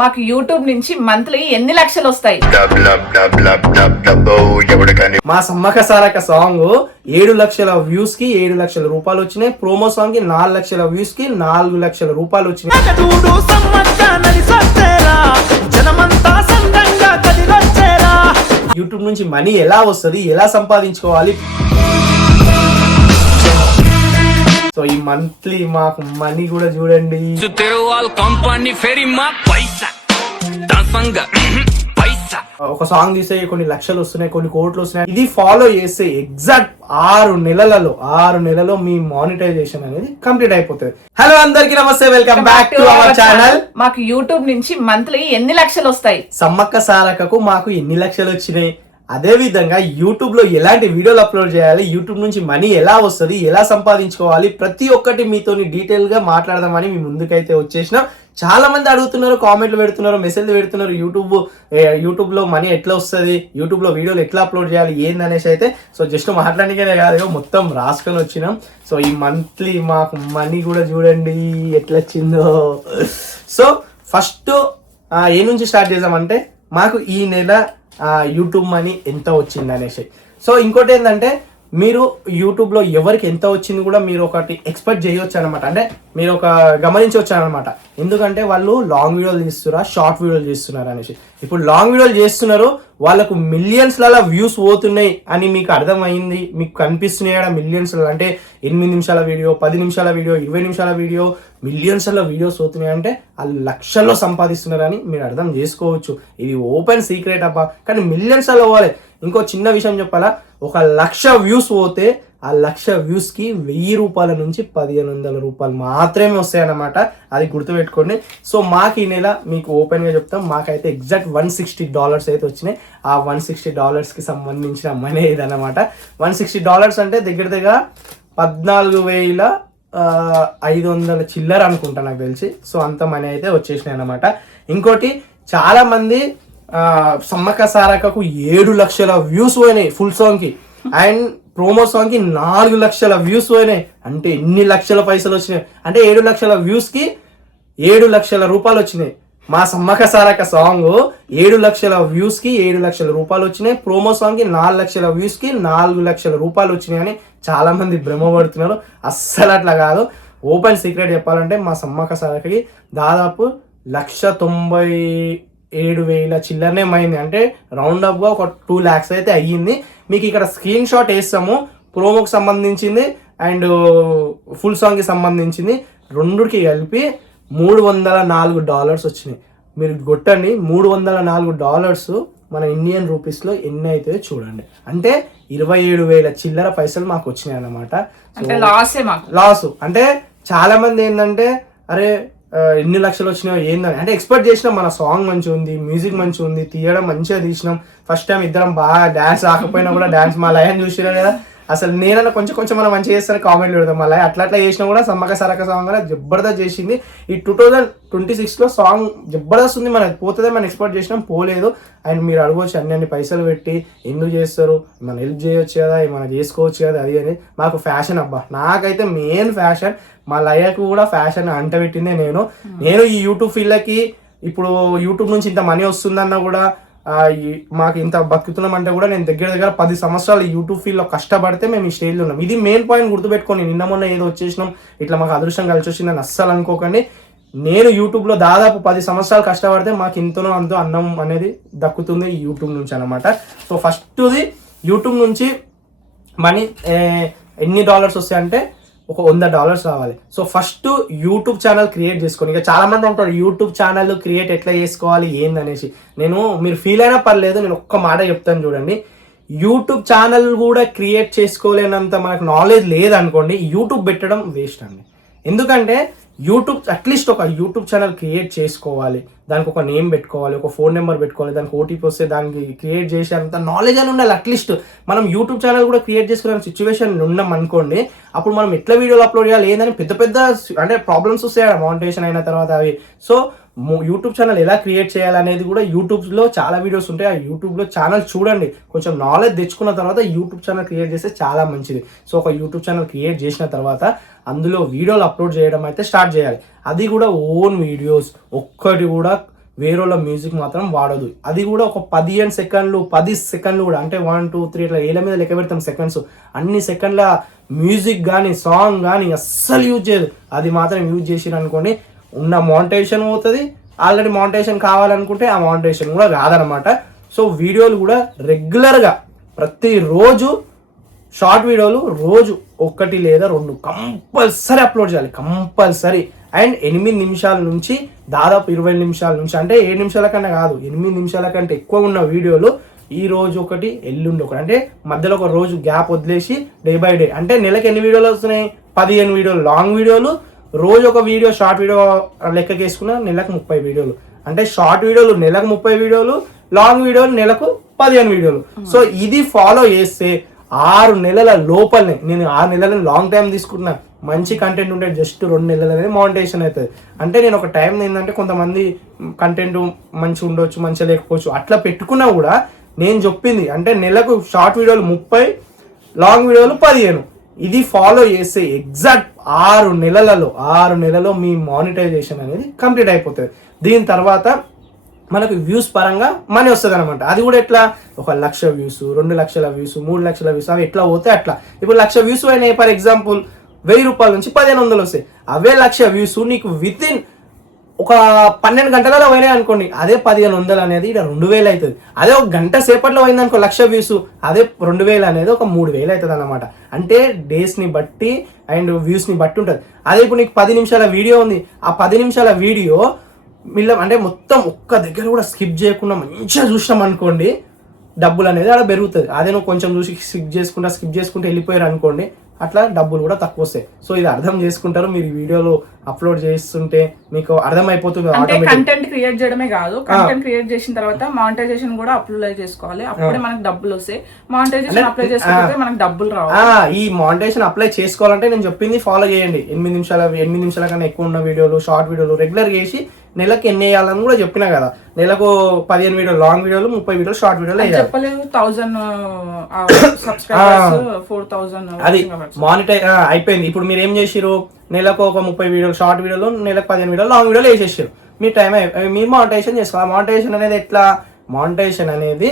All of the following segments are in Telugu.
మాకు యూట్యూబ్ నుంచి మంత్లీ ఎన్ని లక్షలు వస్తాయి? మా సమ్మక సారక సాంగ్ 7 లక్షల వ్యూస్ కి 7 లక్షల రూపాయలు వచ్చినాయి. ప్రోమో సాంగ్ కి 4 లక్షల వ్యూస్ కి 4 లక్షల రూపాయలు వచ్చినాయి. యూట్యూబ్ నుంచి మనీ ఎలా వస్తుంది, ఎలా సంపాదించుకోవాలి, సో ఈ మంత్లీ మాకు మనీ కూడా చూడండి. ఒక సాంగ్ తీస్తే కొన్ని లక్షలు వస్తున్నాయి, కొన్ని కోట్లు వస్తున్నాయి. ఇది ఫాలో చేస్తే ఎగ్జాక్ట్ 6 నెలలో మీ మానిటైజేషన్ అనేది కంప్లీట్ అయిపోతుంది. హలో అందరికి నమస్తే, welcome back to our channel. మాకు యూట్యూబ్ నుంచి మంత్లీ ఎన్ని లక్షలు వస్తాయి? సమ్మక్క సారకకు మాకు ఎన్ని లక్షలు వచ్చినాయి, అదే విధంగా యూట్యూబ్ లో ఎలాంటి వీడియోలు అప్లోడ్ చేయాలి, యూట్యూబ్ నుంచి మనీ ఎలా వస్తుంది, ఎలా సంపాదించుకోవాలి, ప్రతి ఒక్కటి మీతోని డీటెయిల్ గా మాట్లాడదామని మీ ముందుకైతే వచ్చేసినాం. చాలా మంది అడుగుతున్నారు, కామెంట్లు పెడుతున్నారు, మెసేజ్లు పెడుతున్నారు, యూట్యూబ్ లో మనీ ఎట్లా వస్తుంది, యూట్యూబ్ లో వీడియోలు ఎట్లా అప్లోడ్ చేయాలి ఏందనేసి అయితే. సో జస్ట్ మాట్లాడడానికే కాదు, మొత్తం రాసుకొని వచ్చినాం. సో ఈ మంత్లీ మాకు మనీ కూడా చూడండి ఎట్లా వచ్చిందో. సో ఫస్ట్ ఏ నుంచి స్టార్ట్ చేద్దామంటే, మాకు ఈ నెల యూట్యూబ్ మనీ ఎంత వచ్చింది అనేసి. సో ఇంకోటి ఏంటంటే, మీరు యూట్యూబ్లో ఎవరికి ఎంత వచ్చింది కూడా మీరు ఒకటి ఎక్స్పెక్ట్ చేయొచ్చు అనమాట. అంటే మీరు ఒక గమనించవచ్చు అనమాట. ఎందుకంటే వాళ్ళు లాంగ్ వీడియోలు తీస్తున్నారా, షార్ట్ వీడియోలు చేస్తున్నారు అనేసి. ఇప్పుడు లాంగ్ వీడియోలు చేస్తున్నారు, వాళ్ళకు మిలియన్స్లలో వ్యూస్ పోతున్నాయి అని మీకు అర్థమైంది, మీకు కనిపిస్తున్నాయి మిలియన్స్లలో. అంటే 8 నిమిషాల వీడియో, 10 నిమిషాల వీడియో, 20 నిమిషాల వీడియో, మిలియన్స్లో వీడియోస్ పోతున్నాయి అంటే వాళ్ళు లక్షల్లో సంపాదిస్తున్నారని మీరు అర్థం చేసుకోవచ్చు. ఇది ఓపెన్ సీక్రెట్ అబ్బా, కానీ మిలియన్స్లో పోవాలి. ఇంకో చిన్న విషయం చెప్పాలా, 1,00,000 వ్యూస్ పోతే ఆ 1,00,000 వ్యూస్కి 1000 రూపాయల నుంచి 1500 రూపాయలు మాత్రమే వస్తాయన్నమాట. అది గుర్తుపెట్టుకోండి. సో మాకు ఈ నెల మీకు ఓపెన్గా చెప్తాం, మాకైతే ఎగ్జాక్ట్ $160 అయితే వచ్చినాయి. ఆ $160కి సంబంధించిన మనీ ఇదన్నమాట. $160 అంటే దగ్గర 14,500 చిల్లర అనుకుంటా నాకు తెలిసి. సో అంత మనీ అయితే వచ్చేసినాయి అన్నమాట. ఇంకోటి, చాలా మంది సమ్మక్క సారకకు 7 లక్షల వ్యూస్ పోయినాయి ఫుల్ సాంగ్ కి, అండ్ ప్రోమో సాంగ్ కి 4 లక్షల వ్యూస్ పోయినాయి. అంటే ఎన్ని లక్షల పైసలు వచ్చినాయి అంటే 7 లక్షల వ్యూస్ కి 7 లక్షల రూపాయలు వచ్చినాయి. మా సమ్మక్క సారక సాంగ్ 7 లక్షల వ్యూస్ కి 7 లక్షల రూపాయలు వచ్చినాయి. ప్రోమో సాంగ్ కి 4 లక్షల వ్యూస్ కి 4 లక్షల రూపాయలు వచ్చినాయి అని చాలా మంది భ్రమపడుతున్నారు. అస్సలు అట్లా కాదు. ఓపెన్ సీక్రెట్ చెప్పాలంటే మా సమ్మక్క సారకకి దాదాపు 1,97,000 చిల్లరనే అయింది. అంటే రౌండ్ అప్ గా ఒక 2 lakhs అయితే అయ్యింది. మీకు ఇక్కడ స్క్రీన్ షాట్ వేస్తాము, ప్రోమోకి సంబంధించింది అండ్ ఫుల్ సాంగ్ కి సంబంధించింది, రెండుకి కలిపి $304 వచ్చినాయి. మీరు కొట్టండి, $304 మన ఇండియన్ రూపీస్లో ఎన్ని అయితే చూడండి. అంటే 27,000 చిల్లర పైసలు మాకు వచ్చినాయి అన్నమాట. లాస్ అంటే చాలా మంది ఏంటంటే, అరే ఎన్ని లక్షలు వచ్చినాయో ఏందని అంటే ఎక్స్పెక్ట్ చేసినాం. మన సాంగ్ మంచిగా ఉంది, మ్యూజిక్ మంచిగా ఉంది, తీయడం మంచిగా తీసినాం. ఫస్ట్ టైం ఇద్దరం బాగా డాన్స్ రాకపోయినా కూడా డాన్స్ మా లయన్ చూసినా కదా, అసలు నేనన్నా కొంచెం మనం మంచిగా చేస్తాను కామెంట్లు పెడతాం. మళ్ళీ అట్లా చేసినా కూడా సమ్మక్క సారక సాంగ్ కూడా జబర్దస్త్ చేసింది. ఈ 2026లో సాంగ్ జబర్దస్త్ ఉంది. మనకి పోతుందే మనం ఎక్స్పెక్ట్ చేసినాం, పోలేదు. అండ్ మీరు అడగవచ్చు అన్ని పైసలు పెట్టి ఎందుకు చేస్తారు, మనం హెల్ప్ చేయొచ్చు కదా, మనం చేసుకోవచ్చు కదా, అది అని. మాకు ఫ్యాషన్ అబ్బా, నాకైతే మెయిన్ ఫ్యాషన్. మా లయకు కూడా ఫ్యాషన్ అంటబెట్టిందే నేను ఈ యూట్యూబ్ ఫీల్డ్కి. ఇప్పుడు యూట్యూబ్ నుంచి ఇంత మనీ వస్తుందన్నా కూడా, మాకు ఇంత బతుకుతున్నామంటే కూడా నేను దగ్గర 10 సంవత్సరాలు యూట్యూబ్ ఫీల్డ్లో కష్టపడితే మేము ఈ స్టేజ్లో ఉన్నాం. ఇది మెయిన్ పాయింట్ గుర్తుపెట్టుకొని. నిన్న మొన్న ఏదో వచ్చేసినాం, ఇట్లా మాకు అదృష్టం కలిసి వచ్చిందని అస్సలు అనుకోకండి. నేను యూట్యూబ్లో దాదాపు 10 సంవత్సరాలు కష్టపడితే మాకు ఇంతనో అంతో అన్నం అనేది దక్కుతుంది ఈ యూట్యూబ్ నుంచి అనమాట. సో ఫస్ట్ది యూట్యూబ్ నుంచి మనీ ఎన్ని డాలర్స్ వస్తాయంటే ఒక $100 రావాలి. So first YouTube channel create చేసుకొని, ఇక చాలా మంది అంటారు యూట్యూబ్ ఛానల్ క్రియేట్ ఎట్లా చేసుకోవాలి ఏందనేసి. మీరు ఫీల్ అయినా పర్లేదు, నేను ఒక్క మాట చెప్తాను చూడండి. యూట్యూబ్ ఛానల్ కూడా క్రియేట్ చేసుకోలేనంత మనకు నాలెడ్జ్ లేదనుకోండి, యూట్యూబ్ పెట్టడం వేస్ట్ అండి. ఎందుకంటే అట్లీస్ట్ ఒక యూట్యూబ్ ఛానల్ క్రియేట్ చేసుకోవాలి, దానికి ఒక నేమ్ పెట్టుకోవాలి, ఒక ఫోన్ నెంబర్ పెట్టుకోవాలి, దానికి ఓటీపీ వస్తే దానికి క్రియేట్ చేసేంత నాలెడ్జ్ అని ఉండాలి. అట్లీస్ట్ మనం యూట్యూబ్ ఛానల్ కూడా క్రియేట్ చేసుకునే సిచ్యువేషన్ ఉన్నాం అనుకోండి, అప్పుడు మనం ఎట్లా వీడియోలు అప్లోడ్ చేయాలి ఏందని పెద్ద అంటే ప్రాబ్లమ్స్ వస్తాయి మానిటైజేషన్ అయిన తర్వాత అవి. సో యూట్యూబ్ ఛానల్ ఎలా క్రియేట్ చేయాలనేది కూడా యూట్యూబ్లో చాలా వీడియోస్ ఉంటాయి. ఆ యూట్యూబ్లో ఛానల్ చూడండి, కొంచెం నాలెడ్జ్ తెచ్చుకున్న తర్వాత యూట్యూబ్ ఛానల్ క్రియేట్ చేస్తే చాలా మంచిది. సో ఒక యూట్యూబ్ ఛానల్ క్రియేట్ చేసిన తర్వాత అందులో వీడియోలు అప్లోడ్ చేయడం అయితే స్టార్ట్ చేయాలి. అది కూడా ఓన్ వీడియోస్, ఒక్కటి కూడా వేరేళ్ళ మ్యూజిక్ మాత్రం వాడదు. అది కూడా ఒక 15 సెకండ్లు 10 సెకండ్లు కూడా, అంటే 1 2 3 ఇట్లా ఏళ్ళ మీద లెక్క పెడతాం సెకండ్స్, అన్ని సెకండ్ల మ్యూజిక్ కానీ సాంగ్ కానీ అస్సలు యూజ్ చేయదు. అది మాత్రం యూజ్ చేసిరు అనుకోండి ఉన్న మానిటైజేషన్ పోతుంది. ఆల్రెడీ మానిటైజేషన్ కావాలనుకుంటే ఆ మానిటైజేషన్ కూడా కాదనమాట. సో వీడియోలు కూడా రెగ్యులర్గా ప్రతిరోజు షార్ట్ వీడియోలు రోజు 1 లేదా 2 కంపల్సరీ అప్లోడ్ చేయాలి, కంపల్సరీ. అండ్ 8 నిమిషాల నుంచి దాదాపు 20 నిమిషాల నుంచి, అంటే 7 నిమిషాల కన్నా కాదు 8 నిమిషాల కంటే ఎక్కువ ఉన్న వీడియోలు ఈ రోజు ఒకటి ఎల్లుండి ఒకటి, అంటే మధ్యలో ఒక రోజు గ్యాప్ వదిలేసి డే బై డే, అంటే నెలకి ఎన్ని వీడియోలు వస్తున్నాయి? 15 వీడియోలు లాంగ్ వీడియోలు, రోజు ఒక వీడియో షార్ట్ వీడియో లెక్కకేసుకున్న నెలకు 30 వీడియోలు. అంటే షార్ట్ వీడియోలు నెలకు 30 వీడియోలు, లాంగ్ వీడియోలు నెలకు 15 వీడియోలు. సో ఇది ఫాలో చేస్తే 6 నెలల లోపలనే, నేను 6 నెలలను లాంగ్ టైం తీసుకున్నా, మంచి కంటెంట్ ఉంటే జస్ట్ 2 నెలలు అనేది మానిటైజేషన్ అవుతుంది. అంటే నేను ఒక టైం ఏంటంటే కొంతమంది కంటెంట్ మంచిగా ఉండొచ్చు, మంచిగా లేకపోవచ్చు, అట్లా పెట్టుకున్నా కూడా నేను చెప్పింది అంటే నెలకు షార్ట్ వీడియోలు 30, లాంగ్ వీడియోలు 15. ఇది ఫాలో చేస్తే ఎగ్జాక్ట్ 6 నెలలో మీ మానిటైజేషన్ అనేది కంప్లీట్ అయిపోతుంది. దీని తర్వాత మనకు వ్యూస్ పరంగా మనీ వస్తుంది అనమాట. అది కూడా ఎట్లా, 1 లక్ష వ్యూస్, 2 లక్షల వ్యూస్, 3 లక్షల వ్యూస్, అవి ఎట్లా పోతే అట్లా. ఇప్పుడు 1 లక్ష వ్యూస్ అయినాయి ఫర్ ఎగ్జాంపుల్, 1000 రూపాయల నుంచి 1500 వస్తాయి. అవే 1 లక్ష వ్యూస్ నీకు విత్ ఇన్ ఒక 12 గంటలలో పోయినాయి అనుకోండి, అదే 1500 అనేది ఇక్కడ 2000 అవుతుంది. అదే ఒక గంట సేపట్లో పోయింది అనుకో 1 లక్ష వ్యూస్, అదే 2000 అనేది ఒక 3000 అవుతుంది అనమాట. అంటే డేస్ని బట్టి అండ్ వ్యూస్ని బట్టి ఉంటుంది. అదే ఇప్పుడు నీకు 10 నిమిషాల వీడియో ఉంది, ఆ 10 నిమిషాల వీడియో అంటే మొత్తం ఒక్క దగ్గర కూడా స్కిప్ చేయకుండా మంచిగా చూసినాం అనుకోండి, డబ్బులు అనేది అలా పెరుగుతుంది. అదే నువ్వు కొంచెం చూసి స్కిప్ చేసుకుంటే వెళ్ళిపోయారు అనుకోండి, అట్లా డబ్బులు కూడా తక్కువ వస్తాయి. సో ఇది అర్థం చేసుకుంటారు మీరు ఈ వీడియోలో అప్లోడ్ చేస్తుంటే మీకు అర్థమైపోతుంది. అంటే కంటెంట్ క్రియేట్ చేయడమే కాదు, కంటెంట్ క్రియేట్ చేసిన తర్వాత మానిటైజేషన్ కూడా అప్లై చేసుకోవాలి, అప్పుడే మనకు డబ్బులు వస్తాయి. మానిటైజేషన్ అప్లై చేసుకోకపోతే మనకు డబ్బులు రావు. ఈ మానిటైజేషన్ అప్లై చేసుకోవాలంటే నేను చెప్పింది ఫాలో చేయండి. 8 నిమిషాల కన్నా ఎక్కువ ఉన్న వీడియోలు, షార్ట్ వీడియోలు రెగ్యులర్ చేసి నెలకు ఎన్ని వేయాలని కూడా చెప్పినా కదా. నెలకు 15 వీడియోలు లాంగ్ వీడియోలు, 30 వీడియోలు షార్ట్ వీడియోలు చెప్పలేదు. 1000 సబ్స్క్రైబర్స్, 4000 అది అయిపోయింది. ఇప్పుడు మీరు ఏం చేసిరు, నెలకు ఒక 30 వీడియోలు షార్ట్ వీడియోలు, నెలకు 15 వీడియోలు లాంగ్ వీడియోలు వేసేసారు. మీ టైం మీరు మానిటైజేషన్ చేసుకోవాలి. మానిటైజేషన్ అనేది ఎట్లా, మానిటైజేషన్ అనేది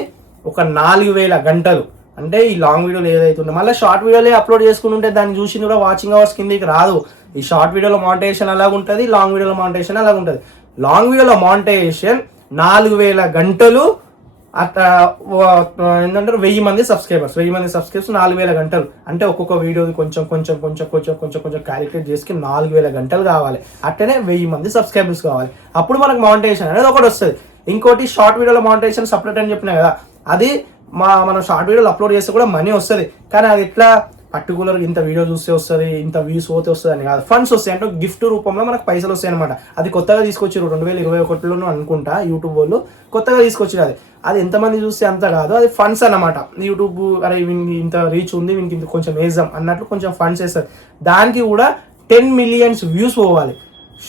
ఒక 4000 గంటలు, అంటే ఈ లాంగ్ వీడియోలు ఏదైతుందో మళ్ళీ షార్ట్ వీడియోలే అప్లోడ్ చేసుకుంటుంటే దాన్ని చూసి కూడా వాచింగ్ అవర్స్ కిందకి రాదు. ఈ షార్ట్ వీడియోలో మానిటైజేషన్ అలాగ ఉంటుంది, లాంగ్ వీడియోలో మానిటైజేషన్ అలాగ ఉంటుంది. లాంగ్ వీడియోలో మానిటైజేషన్ 4000 గంటలు, అట్లా ఏంటంటారు 1000 మంది సబ్స్క్రైబర్స్ 4000 గంటలు, అంటే ఒక్కొక్క వీడియోని కొంచెం క్యాలిక్యులేట్ చేసుకుని 4000 గంటలు కావాలి. అట్లనే 1000 మంది సబ్స్క్రైబర్స్ కావాలి. అప్పుడు మనకు మానిటైజేషన్ అనేది ఒకటి వస్తుంది. ఇంకోటి షార్ట్ వీడియోలో మానిటైజేషన్ సపరేట్ అని చెప్పినా కదా, అది మనం షార్ట్ వీడియోలు అప్లోడ్ చేస్తే కూడా మనీ వస్తుంది. కానీ అది ఎట్లా, పర్టికులర్గా ఇంత వీడియో చూస్తే వస్తుంది, ఇంత వ్యూస్ పోతే వస్తుంది అని కాదు, ఫండ్స్ వస్తాయి. అంటే గిఫ్ట్ రూపంలో మనకు పైసలు వస్తాయి అనమాట. అది కొత్తగా తీసుకొచ్చారు 2021లో అనుకుంటా, యూట్యూబ్ వాళ్ళు కొత్తగా తీసుకొచ్చారు. అది ఎంతమంది చూస్తే అంత కాదు, అది ఫండ్స్ అన్నమాట. యూట్యూబ్ అరే వీనికి ఇంత రీచ్ ఉంది, వీనికి ఇంత కొంచెం వేద్దాం అన్నట్లు కొంచెం ఫండ్స్ వేస్తారు. దానికి కూడా 10 మిలియన్స్ వ్యూస్ పోవాలి.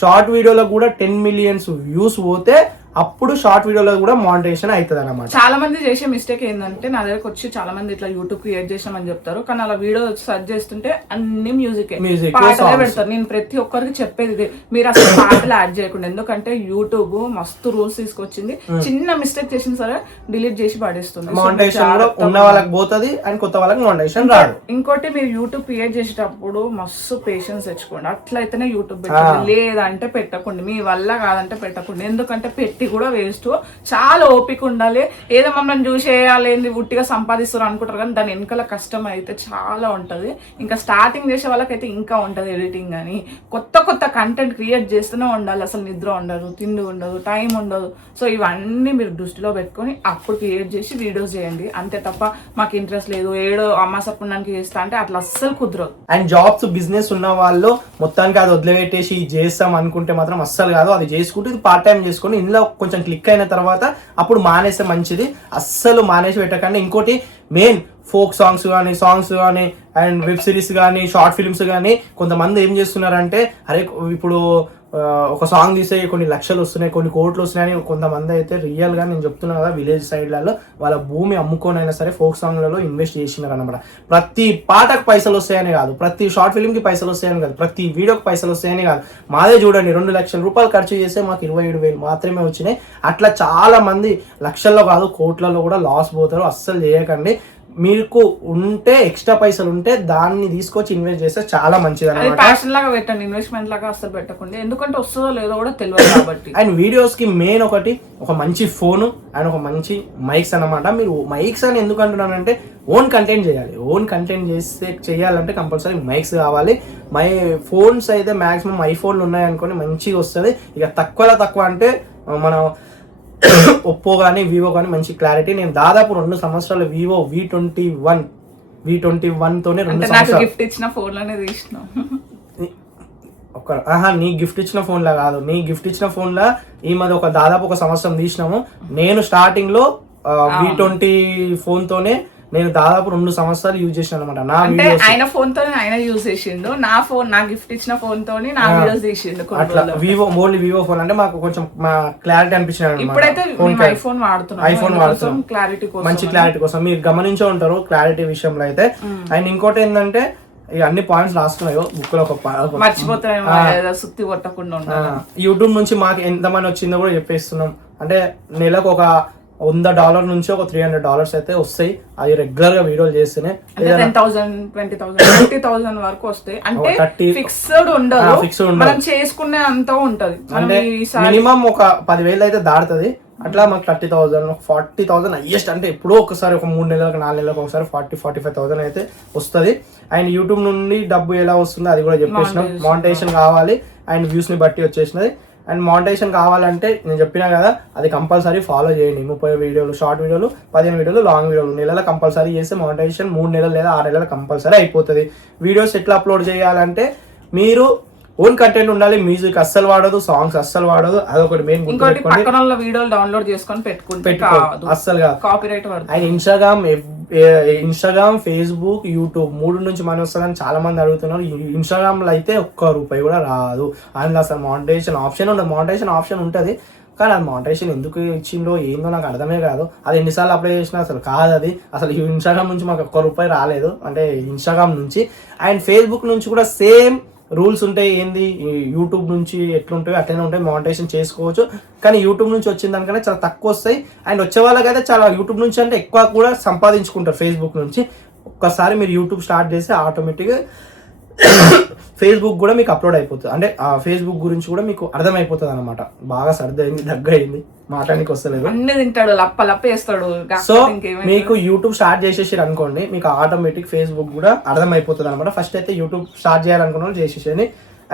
షార్ట్ వీడియోలో కూడా 10 మిలియన్స్ వ్యూస్ పోతే అప్పుడు షార్ట్ వీడియోలో కూడా మానిటైజేషన్ అవుతుంది అన్నమాట. చాలా మంది చేసే మిస్టేక్ ఏంటంటే, నా దగ్గరకు వచ్చి చాలా మంది ఇట్లా యూట్యూబ్ క్రియేట్ చేసామని చెప్తారు, కానీ అలా వీడియో సెర్చ్ చేస్తుంటే అన్ని మ్యూజిక్ పాటలే పెడతారు. నేను ప్రతి ఒక్కరికి చెప్పేది మీరు అసలు పాటలు యాడ్ చేయకుండా, ఎందుకంటే యూట్యూబ్ మస్తు రూల్స్ తీసుకొచ్చింది. చిన్న మిస్టేక్ చేసిన సరే డిలీట్ చేసి పడేస్తుంది. మానిటైజేషన్ ఉన్న వాళ్ళకి పోతుంది అండ్ కొత్త వాళ్ళకి మానిటైజేషన్ రాదు. ఇంకోటి, మీరు యూట్యూబ్ క్రియేట్ చేసేటప్పుడు మస్తు పేషెన్స్ తెచ్చుకోండి. అట్లయితేనే యూట్యూబ్ పెట్టండి, లేదంటే పెట్టకండి. మీ వల్ల కాదంటే పెట్టకండి, ఎందుకంటే పెట్టి కూడా వేస్ట్. చాలా ఓపిక ఉండాలి. ఏదో మమ్మల్ని చూసేయాలి ఉట్టిగా సంపాదిస్తారు అనుకుంటారు, కానీ దాని వెనకాల కష్టం అయితే చాలా ఉంటుంది. ఇంకా స్టార్టింగ్ చేసే వాళ్ళకైతే ఇంకా ఉంటుంది ఎడిటింగ్ అని. కొత్త కంటెంట్ క్రియేట్ చేస్తూనే ఉండాలి. అసలు నిద్ర ఉండదు, తిండి ఉండదు, టైం ఉండదు. సో ఇవన్నీ మీరు దృష్టిలో పెట్టుకొని అప్పుడు క్రియేట్ చేసి వీడియోస్ చేయండి. అంతే తప్ప మాకు ఇంట్రెస్ట్ లేదు, ఏడో అమ్మాసపుడానికి చేస్తా అంటే అట్లా అస్సలు కుదరదు. అండ్ జాబ్స్ బిజినెస్ ఉన్న వాళ్ళు మొత్తానికి అది వదిలిపెట్టేసి చేస్తాం అనుకుంటే మాత్రం అస్సలు కాదు. అది చేసుకుంటూ ఇది పార్ట్ టైం చేసుకుని ఇందులో కొంచెం క్లిక్ అయిన తర్వాత అప్పుడు మానేస్తే మంచిది. అస్సలు మానేసి పెట్టకండి. ఇంకోటి మెయిన్ ఫోక్ సాంగ్స్ కానీ అండ్ వెబ్ సిరీస్ కానీ షార్ట్ ఫిల్మ్స్ కానీ కొంతమంది ఏం చేస్తున్నారంటే, అరే ఇప్పుడు ఒక సాంగ్ తీసే కొన్ని లక్షలు వస్తున్నాయి, కొన్ని కోట్లు వస్తున్నాయని కొంతమంది అయితే రియల్గా నేను చెప్తున్నా కదా, విలేజ్ సైడ్లలో వాళ్ళ భూమి అమ్ముకోనైనా సరే ఫోక్ సాంగ్లలో ఇన్వెస్ట్ చేసినారు అనమాట. ప్రతి పాటకు పైసలు వస్తాయని కాదు, ప్రతి షార్ట్ ఫిల్మ్కి పైసలు వస్తాయని కాదు, ప్రతి వీడియోకి పైసలు వస్తాయని కాదు. మాదే చూడండి 2 లక్షల రూపాయలు ఖర్చు చేస్తే మాకు 27,000 మాత్రమే వచ్చినాయి. అట్లా చాలా మంది లక్షల్లో కాదు కోట్లలో కూడా లాస్ పోతారు. అస్సలు చేయకండి. మీకు ఉంటే ఎక్స్ట్రా పైసలు ఉంటే దాన్ని తీసుకొచ్చి ఇన్వెస్ట్ చేస్తే చాలా మంచిది అన్నమాట. ప్యాషన్ లాగా పెట్టండి, ఇన్వెస్ట్మెంట్ లాగా అసలు పెట్టకండి, ఎందుకంటే వస్తుందో లేదో కూడా తెలియదు కాబట్టి. అండ్ వీడియోస్ కి మెయిన్ ఒక మంచి ఫోన్ అండ్ ఒక మంచి మైక్స్ అన్నమాట. మీరు మైక్స్ అని ఎందుకు అంటున్నానంటే ఓన్ కంటెంట్ చేయాలి. ఓన్ కంటెంట్ చేయాలంటే కంపల్సరీ మైక్స్ కావాలి. ఫోన్స్ అయితే మాక్సిమం ఐఫోన్లు ఉన్నాయనుకోని మంచిగా వస్తుంది. ఇక తక్కువ అంటే మనం ఒప్పో కానీ వివో కానీ మంచి క్లారిటీ. నేను దాదాపు 2 సంవత్సరాలు వివో V21 తోనే 2 సంవత్సరాలు గిఫ్ట్ ఇచ్చిన ఫోన్ లోనే తీసిన. నీ గిఫ్ట్ ఇచ్చిన ఫోన్ లా కాదు, నీ గిఫ్ట్ ఇచ్చిన ఫోన్ లా ఈ మధ్య దాదాపు 1 సంవత్సరం తీసినాము. నేను స్టార్టింగ్ లో V20 ఫోన్ తోనే నేను దాదాపు 2 సంవత్సరాలు యూజ్ చేసిన అనమాట. నా వీడియోస్ ఆయన ఫోన్ తోనే ఆయన యూజ్ చేసిండు, నా గిఫ్ట్ ఇచ్చిన ఫోన్ తోని నా వీడియోస్ తీసిండు. అట్లా ఓన్లీ వివో ఫోన్ అంటే మాకు కొంచెం క్లారిటీ అనిపించింది. ఇప్పుడైతే ఐఫోన్ వాడుతున్నాం క్లారిటీ కోసం, మంచి క్లారిటీ కోసం. మీరు గమనించే ఉంటారు క్లారిటీ విషయంలో అయితే. అండ్ ఇంకోటి ఏంటంటే ఇక అన్ని పాయింట్స్ రాస్తున్నాయో బుక్ లో మర్చిపోతాం, సుత్తి కొట్టకుండా ఉంటాం. యూట్యూబ్ నుంచి మాకు ఎంత మంది వచ్చిందో కూడా చెప్పేస్తున్నాం. అంటే నెలకు $100 నుంచి $300 అయితే వస్తాయి. అది రెగ్యులర్ గా వీడియోలు చేస్తేనే 10,000, 20,000, 30,000 వరకు వస్తాయి. అంటే ఫిక్స్డ్ ఉండదు, మనం చేసుకునే అంత ఉంటది. అంటే మినిమం ఒక 10,000 అయితే దాడుతుంది. అట్లా మాకు 30,000, 40,000 హైయెస్ట్ అంటే ఎప్పుడో ఒకసారి 3 నెలలకు 4 నెలలకు ఒకసారి 40,000-45,000 అయితే వస్తుంది. అండ్ యూట్యూబ్ నుండి డబ్బు ఎలా వస్తుందో అది కూడా చెప్పేసినాం. మానిటైజేషన్ కావాలి అండ్ వ్యూస్ ని బట్టి వచ్చేసినది. అండ్ మానిటైజేషన్ కావాలంటే నేను చెప్పినా కదా, అది కంపల్సరీ ఫాలో చేయండి. 30 వీడియోలు షార్ట్ వీడియోలు, 15 వీడియోలు లాంగ్ వీడియోలు నెలలో కంపల్సరీ చేస్తే మానిటైజేషన్ 3 నెలలు లేదా 6 నెలలు కంపల్సరీ అయిపోతుంది. వీడియోస్ ఎట్లా అప్లోడ్ చేయాలంటే మీరు ఓన్ కంటెంట్ ఉండాలి. మ్యూజిక్ అస్సలు వాడదు, సాంగ్స్ అస్సలు వాడదు. అదొకటి మెయిన్ వీడియోలు డౌన్లోడ్ చేసుకొని పెట్టుకుంటే అస్సలు కాదు, copyright. And Instagram, Facebook, YouTube 3 నుంచి మనీ వస్తుందని చాలా మంది అడుగుతున్నారు. ఇన్స్టాగ్రామ్ లో అయితే ₹1 కూడా రాదు. అందులో అసలు మానిటైజేషన్ ఆప్షన్ ఉండదు. మానిటైజేషన్ ఆప్షన్ ఉంటుంది కానీ అది మానిటైజేషన్ ఎందుకు ఇచ్చిందో ఏందో నాకు అర్థమే కాదు. అది ఎన్నిసార్లు అప్లై చేసినా అసలు కాదు. అది అసలు ఇన్స్టాగ్రామ్ నుంచి మాకు ₹1 రాలేదు, అంటే ఇన్స్టాగ్రామ్ నుంచి. అండ్ ఫేస్బుక్ నుంచి కూడా సేమ్ రూల్స్ ఉంటాయి. ఏంది యూట్యూబ్ నుంచి ఎట్లుంటాయో అట్లనే ఉంటాయి. మానిటైజేషన్ చేసుకోవచ్చు కానీ యూట్యూబ్ నుంచి వచ్చిన దానికన్నా చాలా తక్కువ వస్తాయి. అండ్ వచ్చే వాళ్ళకైతే చాలా యూట్యూబ్ నుంచి అంటే ఎక్కువ కూడా సంపాదించుకుంటారు ఫేస్బుక్ నుంచి. ఒక్కసారి మీరు యూట్యూబ్ స్టార్ట్ చేస్తే ఆటోమేటిక్గా ఫేస్బుక్ కూడా మీకు అప్లోడ్ అయిపోతుంది. అంటే ఆ ఫేస్బుక్ గురించి కూడా మీకు అర్థమైపోతుంది అనమాట. బాగా సర్దైంది, దగ్గరైంది, మాట్లాడానికి వస్తలేదు. అన్ని తింటాడు, లప్ప వేస్తాడు. సో మీకు యూట్యూబ్ స్టార్ట్ చేసేసారు అనుకోండి, మీకు ఆటోమేటిక్ ఫేస్బుక్ కూడా అర్థమైపోతుంది అనమాట. ఫస్ట్ అయితే యూట్యూబ్ స్టార్ట్ చేయాలనుకున్న వాళ్ళు చేసేసేది.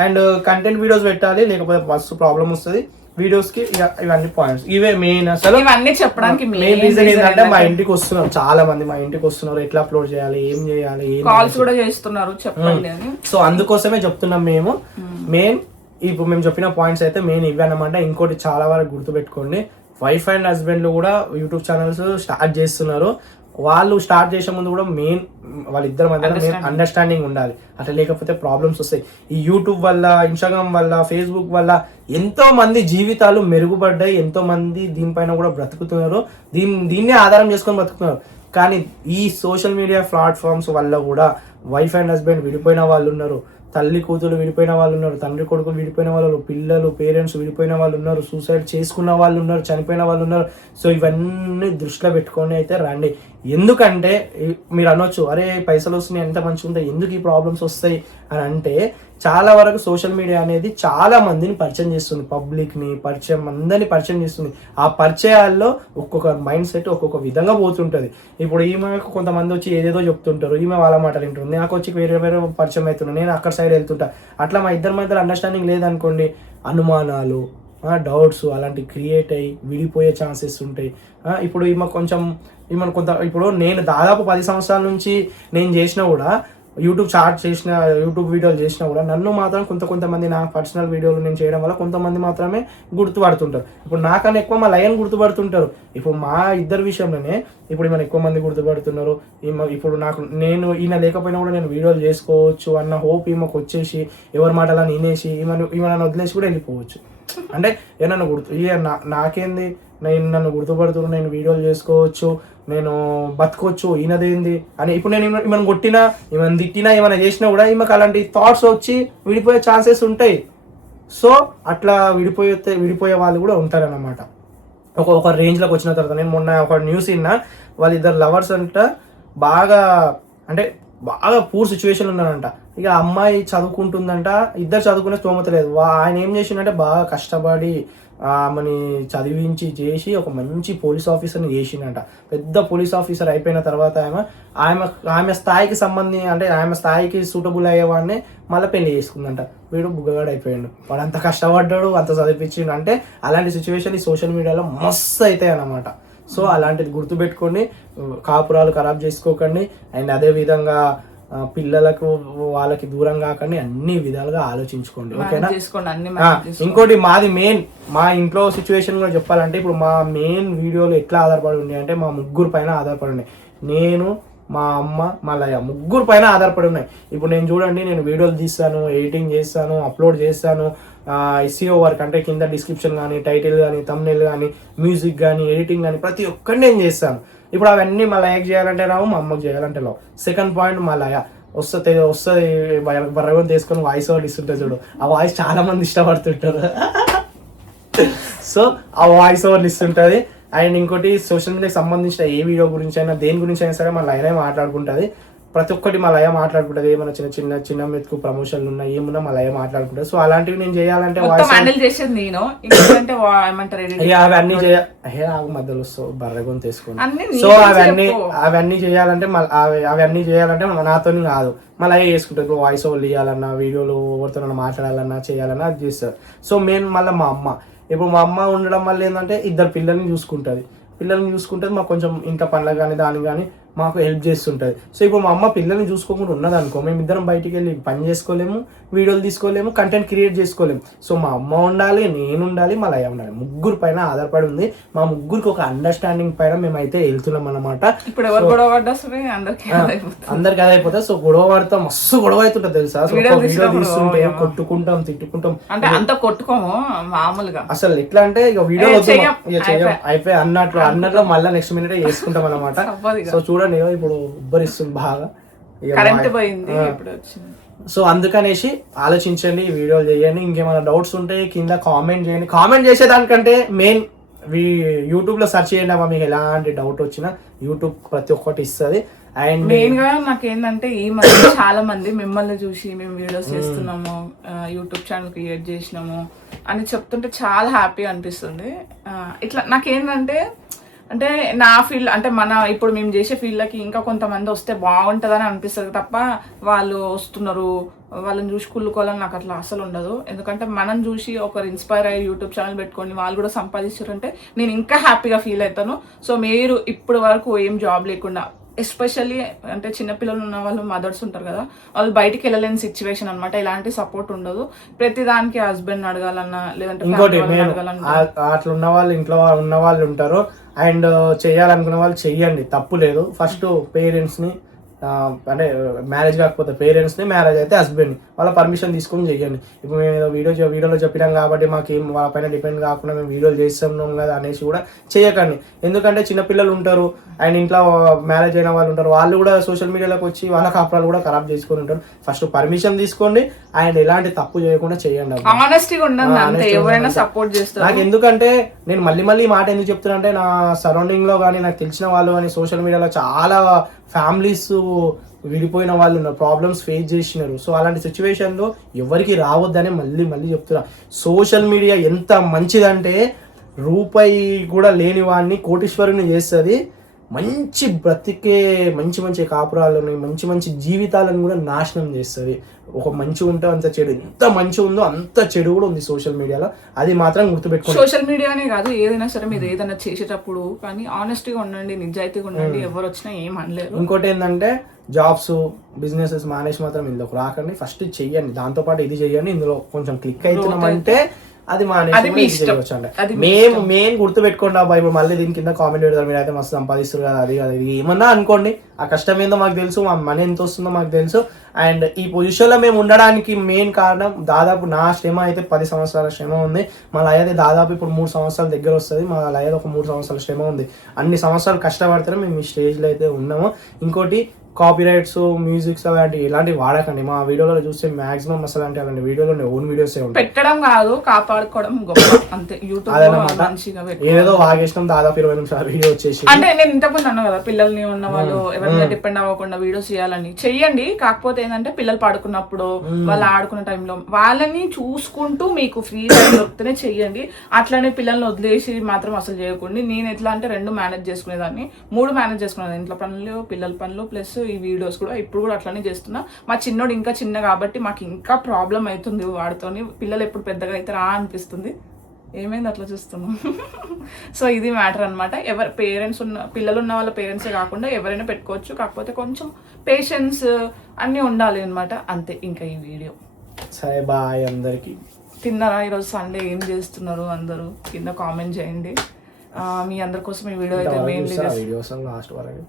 అండ్ కంటెంట్ వీడియోస్ పెట్టాలి, లేకపోతే మస్తు ప్రాబ్లం వస్తుంది వీడియోస్ కి. ఇవన్నీ పాయింట్స్ ఇవే మెయిన్. అసలు ఇవన్నీ చెప్పడానికి మెయిన్ రీజన్ ఏంటంటే మా ఇంటికి వస్తున్నారు చాలా మంది, మా ఇంటికి వస్తున్నారు, ఎట్లా అప్లోడ్ చేయాలి, ఏం చేయాలి, కాల్స్ కూడా చేస్తున్నారు చెప్పండి అని. సో అందుకోసమే చెప్తున్నాం మేము. మెయిన్ ఇప్పుడు మేము చెప్పిన పాయింట్స్ అయితే మెయిన్ ఇవి అన్నమాట. ఇంకోటి చాలా వరకు గుర్తుపెట్టుకోండి, వైఫ్ అండ్ హస్బెండ్ కూడా యూట్యూబ్ ఛానల్స్ స్టార్ట్ చేస్తున్నారు. వాళ్ళు స్టార్ట్ చేసే ముందు కూడా మెయిన్ వాళ్ళిద్దరి మధ్య అండర్స్టాండింగ్ ఉండాలి. అట్లా లేకపోతే ప్రాబ్లమ్స్ వస్తాయి. ఈ యూట్యూబ్ వల్ల, ఇన్స్టాగ్రామ్ వల్ల, ఫేస్బుక్ వల్ల ఎంతో మంది జీవితాలు మెరుగుపడ్డాయి. ఎంతో మంది దీనిపైన కూడా బ్రతుకుతున్నారు, దీన్నే ఆధారం చేసుకొని బ్రతుకుతున్నారు. కానీ ఈ సోషల్ మీడియా ప్లాట్ఫామ్స్ వల్ల కూడా వైఫ్ అండ్ హస్బెండ్ విడిపోయిన వాళ్ళు ఉన్నారు, తల్లి కూతురు విడిపోయిన వాళ్ళు ఉన్నారు, తండ్రి కొడుకులు విడిపోయిన వాళ్ళు, పిల్లలు పేరెంట్స్ విడిపోయిన వాళ్ళు ఉన్నారు, సూసైడ్ చేసుకున్న వాళ్ళు ఉన్నారు, చనిపోయిన వాళ్ళు ఉన్నారు. సో ఇవన్నీ దృష్టిలో పెట్టుకొని అయితే రండి. ఎందుకంటే మీరు అనొచ్చు, అరే పైసలు వస్తున్నాయి ఎంత మంచిగా ఉంటాయి, ఎందుకు ఈ ప్రాబ్లమ్స్ వస్తాయి అని అంటే, చాలా వరకు సోషల్ మీడియా అనేది చాలా మందిని పరిచయం చేస్తుంది, పబ్లిక్ని అందరినీ పరిచయం చేస్తుంది. ఆ పరిచయాల్లో ఒక్కొక్క మైండ్ సెట్ ఒక్కొక్క విధంగా పోతుంటుంది. ఇప్పుడు ఈమెకు కొంతమంది వచ్చి ఏదేదో చెప్తుంటారు, ఈమె వాళ్ళ మాట వింటుంది, నాకు వచ్చి వేరే పరిచయం అవుతున్నాను, నేను అక్కడ సైడ్ వెళ్తుంటా. అట్లా మా ఇద్దరి మధ్యలో అండర్స్టాండింగ్ లేదనుకోండి, అనుమానాలు, డౌట్స్ అలాంటివి క్రియేట్ అయ్యి విడిపోయే ఛాన్సెస్ ఉంటాయి. ఇప్పుడు ఇప్పుడు నేను దాదాపు 10 సంవత్సరాల నుంచి నేను చేసినా కూడా యూట్యూబ్ యూట్యూబ్ వీడియోలు చేసినా కూడా నన్ను మాత్రం కొంతమంది నా పర్సనల్ వీడియోలు నేను చేయడం వల్ల కొంతమంది మాత్రమే గుర్తుపడుతుంటారు. ఇప్పుడు నాకన్నా ఎక్కువ మా లయన్ గుర్తుపడుతుంటారు. ఇప్పుడు మా ఇద్దరు విషయంలోనే ఇప్పుడు ఈమెను ఎక్కువ మంది గుర్తుపడుతున్నారు. ఇప్పుడు నేను ఈయన లేకపోయినా కూడా నేను వీడియోలు చేసుకోవచ్చు అన్న హోప్ ఈమెకు వచ్చేసి ఎవరి మాటలను వినేసి ఈమెను వదిలేసి కూడా వెళ్ళిపోవచ్చు. అంటే ఏమన్నా నాకేంది, నన్ను గుర్తుపడుతున్నారు, నేను వీడియోలు చేసుకోవచ్చు, నేను బతకొచ్చు, ఈయనదేంది అని ఇప్పుడు నేను ఈమెను కొట్టినా, ఈమెను తిట్టినా, ఏమైనా చేసినా కూడా ఈమెకు అలాంటి థాట్స్ వచ్చి విడిపోయే ఛాన్సెస్ ఉంటాయి. సో అట్లా విడిపోయే వాళ్ళు కూడా ఉంటారన్నమాట. ఒక రేంజ్లోకి వచ్చిన తర్వాత నేను మొన్న ఒక న్యూస్ విన్నా, వాళ్ళిద్దరు లవర్స్ అంట బాగా పూర్ సిచ్యువేషన్ ఉన్నారంట. ఇక అమ్మాయి చదువుకుంటుందంట, ఇద్దరు చదువుకునే స్తోమత లేదు. ఆయన ఏం చేసిండంటే బాగా కష్టపడి ఆమెని చదివించి చేసి ఒక మంచి పోలీస్ ఆఫీసర్ని చేసిండంట. పెద్ద పోలీస్ ఆఫీసర్ అయిపోయిన తర్వాత ఆమె స్థాయికి ఆమె స్థాయికి సూటబుల్ అయ్యేవాడిని మళ్ళీ పెళ్లి చేసుకుందంట. వీడు బుగ్గగాడు అయిపోయాడు. వాడు అంత కష్టపడ్డాడు, అంత చదివించిండు. అంటే అలాంటి సిచ్యువేషన్ ఈ సోషల్ మీడియాలో మస్తు అవుతాయి అన్నమాట. సో అలాంటిది గుర్తుపెట్టుకోండి, కాపురాలు ఖరాబ్ చేసుకోకండి. అండ్ అదే విధంగా పిల్లలకు వాళ్ళకి దూరం కాకండి, అన్ని విధాలుగా ఆలోచించుకోండి. ఓకేనా? ఇంకోటి మా ఇంట్లో సిచ్యువేషన్ కూడా చెప్పాలంటే, ఇప్పుడు మా మెయిన్ వీడియోలు ఎట్లా ఆధారపడి ఉన్నాయి అంటే మా ముగ్గురు పైన ఆధారపడి ఉన్నాయి. నేను, మా అమ్మ, మా లయ ముగ్గురు పైన ఆధారపడి ఉన్నాయి. ఇప్పుడు నేను చూడండి, నేను వీడియోలు తీస్తాను, ఎడిటింగ్ చేస్తాను, అప్లోడ్ చేస్తాను, SEO వర్క్ అంటే కింద డిస్క్రిప్షన్ కానీ, టైటిల్ కానీ, థంబ్నెయిల్ కానీ, మ్యూజిక్ కానీ, ఎడిటింగ్ కానీ ప్రతి ఒక్కటి నేను చేస్తాను. ఇప్పుడు అవన్నీ మా లయకి చేయాలంటే రావు, మా అమ్మకి చేయాలంటే రావు. సెకండ్ పాయింట్, మా లయ వస్తుంది బర్రగొని తీసుకొని వాయిస్ ఓవర్ ఇస్తుంటే చూడు, ఆ వాయిస్ చాలా మంది ఇష్టపడుతుంటారు. సో ఆ వాయిస్ ఓవర్లు ఇస్తుంటుంది. అండ్ ఇంకోటి సోషల్ మీడియాకి సంబంధించిన ఏ వీడియో గురించి అయినా దేని గురించి అయినా సరే మా లయనే మాట్లాడుకుంటుంది. ప్రతి ఒక్కటి మా లయ మాట్లాడుకుంటుంది. ఏమైనా చిన్న మెతుకు ప్రమోషన్లు ఉన్నాయి, ఏమన్నా మా లయ మాట్లాడుకుంటుంది. సో అలాంటివి నేను చేయాలంటే మధ్యలో వస్తావు బర్రగొని తీసుకుని. సో అవన్నీ చేయాలంటే నాతో కాదు, మా లయ చేసుకుంటుంది. ఇప్పుడు వాయిస్ ఓవర్లు ఇవ్వాలన్నా, వీడియోలు ఎవరితో మాట్లాడాలన్నా, చేయాలన్నా అది చేస్తారు. సో మెయిన్ మళ్ళీ మా అమ్మ, ఇప్పుడు మా అమ్మ ఉండడం వల్ల ఏంటంటే ఇద్దరు పిల్లల్ని చూసుకుంటుంది. మాకు కొంచెం ఇంట్లో పనులకు కానీ దానికి కానీ మాకు హెల్ప్ చేస్తుంటుంది. సో ఇప్పుడు మా అమ్మ పిల్లల్ని చూసుకోకుండా ఉన్నదనుకో, మేమిద్దరం బయటికి వెళ్ళి పని చేసుకోలేము, వీడియోలు తీసుకోలేము, కంటెంట్ క్రియేట్ చేసుకోలేము. సో మా అమ్మ ఉండాలి, నేను ఉండాలి, మా లయ ఉండాలి. ముగ్గురు పైన ఆధారపడి ఉంది. మా ముగ్గురికి ఒక అండర్స్టాండింగ్ పైన మేమైతే వెళ్తున్నాం అన్నమాట. అందరికి అదే అయిపోతుంది. సో గొడవ పడతా మస్తు గొడవ అవుతుంటది తెలుసా. వీడియో తీస్తుంటే కొట్టుకుంటాం, తిట్టుకుంటాం. అంటే అంత కొట్టుకోము మామూలుగా. అసలు ఎట్లా అంటే ఇక వీడియో అయిపోయి అన్నట్లో మళ్ళీ నెక్స్ట్ మినిట్ చేసుకుంటాం అన్నమాట. సో చూడండి, ఇప్పుడు ఉబ్బరిస్తుంది బాగా, సో అందుకనేసి ఆలోచించండి, వీడియోలు చేయండి. ఇంకేమైనా డౌట్స్ ఉంటే కింద కామెంట్ చేయండి. కామెంట్ చేసేదానికంటే మెయిన్ యూట్యూబ్ లో సెర్చ్ చేయండి అమ్మా, మీకు ఎలాంటి డౌట్ వచ్చినా యూట్యూబ్ ప్రతి ఒక్కటి ఇస్తుంది. అండ్ మెయిన్ గా నాకేంటంటే ఈ మధ్య చాలా మంది మిమ్మల్ని చూసి మేము వీడియోస్ చేస్తున్నాము, యూట్యూబ్ ఛానల్ క్రియేట్ చేసినాము అని చెప్తుంటే చాలా హ్యాపీ అనిపిస్తుంది. ఇట్లా నాకేంటంటే నా ఫీల్డ్ అంటే ఇప్పుడు మేము చేసే ఫీల్డ్కి ఇంకా కొంతమంది వస్తే బాగుంటుందని అనిపిస్తుంది తప్ప వాళ్ళు వస్తున్నారు వాళ్ళని చూసి కుళ్ళుకోవాలని నాకు అట్లా అసలు ఉండదు. ఎందుకంటే మనం చూసి ఒకరు ఇన్స్పైర్ అయ్యి యూట్యూబ్ ఛానల్ పెట్టుకొని వాళ్ళు కూడా సంపాదించారంటే నేను ఇంకా హ్యాపీగా ఫీల్ అవుతాను. సో మీరు ఇప్పటి వరకు ఏం జాబ్ లేకుండా, ఎస్పెషల్లీ అంటే చిన్నపిల్లలు ఉన్న వాళ్ళు మదర్స్ ఉంటారు కదా, వాళ్ళు బయటికి వెళ్ళలేని సిచ్యువేషన్ అనమాట. ఇలాంటి సపోర్ట్ ఉండదు. ప్రతి దానికి హస్బెండ్ అడగాలన్నా లేదంటే అట్లా ఉన్న వాళ్ళు ఇంట్లో ఉన్న వాళ్ళు ఉంటారు. అండ్ చేయాలనుకున్న వాళ్ళు చెయ్యండి, తప్పు లేదు. ఫస్ట్ పేరెంట్స్ని అంటే మ్యారేజ్ కాకపోతే పేరెంట్స్ని, మ్యారేజ్ అయితే హస్బెండ్ని వాళ్ళ పర్మిషన్ తీసుకొని చెయ్యండి. ఇప్పుడు మేము వీడియోలో చెప్పినాం కాబట్టి మాకేం వాళ్ళ పైన డిపెండ్ కాకుండా మేము వీడియోలు చేస్తున్నాం కదా అనేసి కూడా చేయకండి. ఎందుకంటే చిన్నపిల్లలు ఉంటారు అండ్ ఇంట్లో మ్యారేజ్ అయిన వాళ్ళు ఉంటారు, వాళ్ళు కూడా సోషల్ మీడియాలోకి వచ్చి వాళ్ళ కాపురాలు కూడా ఖరాబ్ చేసుకొని ఉంటారు. ఫస్ట్ పర్మిషన్ తీసుకోండి అండ్ ఎలాంటి తప్పు చేయకుండా చేయండి. నాకు ఎందుకంటే నేను మళ్ళీ మాట ఎందుకు చెప్తున్నా అంటే, నా సరౌండింగ్ లో కానీ నాకు తెలిసిన వాళ్ళు కానీ సోషల్ మీడియాలో చాలా ఫ్యామిలీస్ విడిపోయిన వాళ్ళు ఉన్నారు, ప్రాబ్లమ్స్ ఫేస్ చేసినారు. సో అలాంటి సిచ్యువేషన్లో ఎవరికి రావద్దని మళ్ళీ చెప్తున్నా. సోషల్ మీడియా ఎంత మంచిదంటే రూపాయి కూడా లేని వాడిని కోటీశ్వరుని చేస్తుంది, మంచి బ్రతికే మంచి కాపురాలను మంచి జీవితాలను కూడా నాశనం చేస్తుంది. ఒక మంచి ఉంటే అంత చెడు, ఎంత మంచి ఉందో అంత చెడు కూడా ఉంది సోషల్ మీడియాలో. అది మాత్రం గుర్తుపెట్టుకోండి. సోషల్ మీడియానే కాదు, ఏదైనా సరే మీరు ఏదైనా చేసేటప్పుడు కానీ ఆనెస్టీగా ఉండండి, నిజాయితీగా ఉండండి, ఎవరు వచ్చినా ఏం అనలేరు. ఇంకోటి ఏంటంటే జాబ్స్ బిజినెసెస్ మానేసి మాత్రం ఇందులోకి రాకండి. ఫస్ట్ చెయ్యండి, దాంతోపాటు ఇది చెయ్యండి. ఇందులో కొంచెం క్లిక్ అవుతున్నామంటే అది మానేసి మెయిన్ గుర్తు పెట్టుకోండి. అబ్బా ఇప్పుడు మళ్ళీ దీని కింద కామెంట్ పెడతారు, మీరు అయితే మస్తు సంపాదిస్తారు కదా, అది కదా ఇది ఏమన్నా అనుకోండి. ఆ కష్టం ఏందో మాకు తెలుసు, మా మనీ ఎంత వస్తుందో మాకు తెలుసు. అండ్ ఈ పొజిషన్లో మేము ఉండడానికి మెయిన్ కారణం దాదాపు నా శ్రమ అయితే 10 సంవత్సరాల శ్రమ ఉంది. మా లయది దాదాపు ఇప్పుడు 3 సంవత్సరాల దగ్గర వస్తుంది. మా లయది ఒక 3 సంవత్సరాల శ్రమ ఉంది. అన్ని సంవత్సరాలు కష్టపడితేనే మేము ఈ స్టేజ్లో అయితే ఉన్నాము. ఇంకోటి కాపీరైట్స్ మ్యూజిక్స్ అలాంటివి ఇలాంటివి వాడకండి. మా వీడియోలో చూస్తే మాక్సిమం అసలు అంటే అలాంటి వీడియోలో ఓన్ వీడియోస్ ఉంటాయి. పెట్టడం కాదు, కాపాడుకోవడం గొప్ప అంతే. యూట్యూబ్ ఏదో వాగేసినాం దాదాపు 20 నిమిషాల వీడియో వచ్చేసి. అంటే నేను ఇంతకుముందు అన్నా కదా, పిల్లల్ని ఉన్న వాళ్ళు ఎవరైనా డిపెండ్ అవ్వకుండా వీడియోస్ చేయాలని చెయ్యండి. కాకపోతే ఏంటంటే పిల్లలు పడుకున్నప్పుడు వాళ్ళు ఆడుకునే టైంలో వాళ్ళని చూసుకుంటూ మీకు ఫ్రీ టైం దొరికితేనే చెయ్యండి. అట్లనే పిల్లల్ని వదిలేసి మాత్రం అసలు చేయకండి. నేను ఎట్లా అంటే 2 మేనేజ్ చేసుకునేదాన్ని, 3 మేనేజ్ చేసుకునేదాన్ని. ఇంట్లో పనులు, పిల్లల పనులు ప్లస్ ఈ వీడియోస్ కూడా. ఇప్పుడు కూడా అట్లానే చేస్తున్నా. మా చిన్నోడు ఇంకా చిన్న కాబట్టి మాకు ఇంకా ప్రాబ్లం అవుతుంది వాడితోని. పిల్లలు ఎప్పుడు పెద్దగా అయితే రా అనిపిస్తుంది. ఏమైంది అట్లా చూస్తున్నాం. సో ఇది మ్యాటర్ అనమాట. ఎవరు పేరెంట్స్ ఉన్న పిల్లలు ఉన్న వాళ్ళ పేరెంట్సే కాకుండా ఎవరైనా పెట్టుకోవచ్చు. కాకపోతే కొంచెం పేషెన్స్ అన్నీ ఉండాలి అనమాట. అంతే. ఇంకా ఈ వీడియో సరే, బాయ్ అందరికి. తిన్నారా? ఈరోజు సండే ఏం చేస్తున్నారు అందరూ కింద కామెంట్ చేయండి. మీ అందరి కోసం ఈ వీడియో అయితే మెయిన్లీ లాస్ట్ వరకు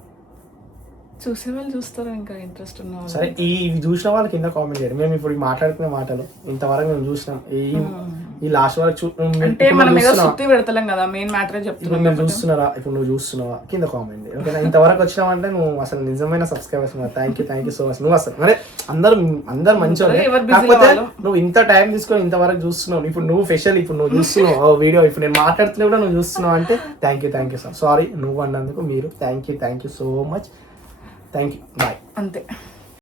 చూసే వాళ్ళు చూస్తారు, ఇంకా ఇంట్రెస్ట్ ఉన్న వాళ్ళు. సరే, ఈ చూసిన వాళ్ళు కింద కామెంట్ చేయండి. మేము ఇప్పుడు మాట్లాడుకునే మాటలు ఇంతవరకు మేము చూసినాం. ఈ లాస్ట్ వరకు అంటే మనం ఏదో సుత్తి పెడతలేం కదా, మెయిన్ మ్యాటరే చెప్తున్నాం. మేము చూస్తున్నారా, ఇప్పుడు నువ్వు చూస్తున్నావా కింద కామెంట్ చేయండి. ఓకేనా? ఇంతవరకు వచ్చినావంటే నువ్వు అసలు నిజమైన subscribers. Thank you so much. నువ్వు అసలు మరి అందరు మంచిగా, కాకపోతే నువ్వు ఇంత టైం తీసుకొని ఇంతవరకు చూస్తున్నావు. ఇప్పుడు నువ్వు స్పెషల్, ఇప్పుడు నువ్వు చూస్తున్నావు వీడియో, ఇప్పుడు నేను మాట్లాడుతున్నా కూడా నువ్వు చూస్తున్నావు అంటే థ్యాంక్ యూ సార్. సారీ నువ్వు అన్నందుకు మీరు. Thank you so much. Thank you. Bye. అంతే.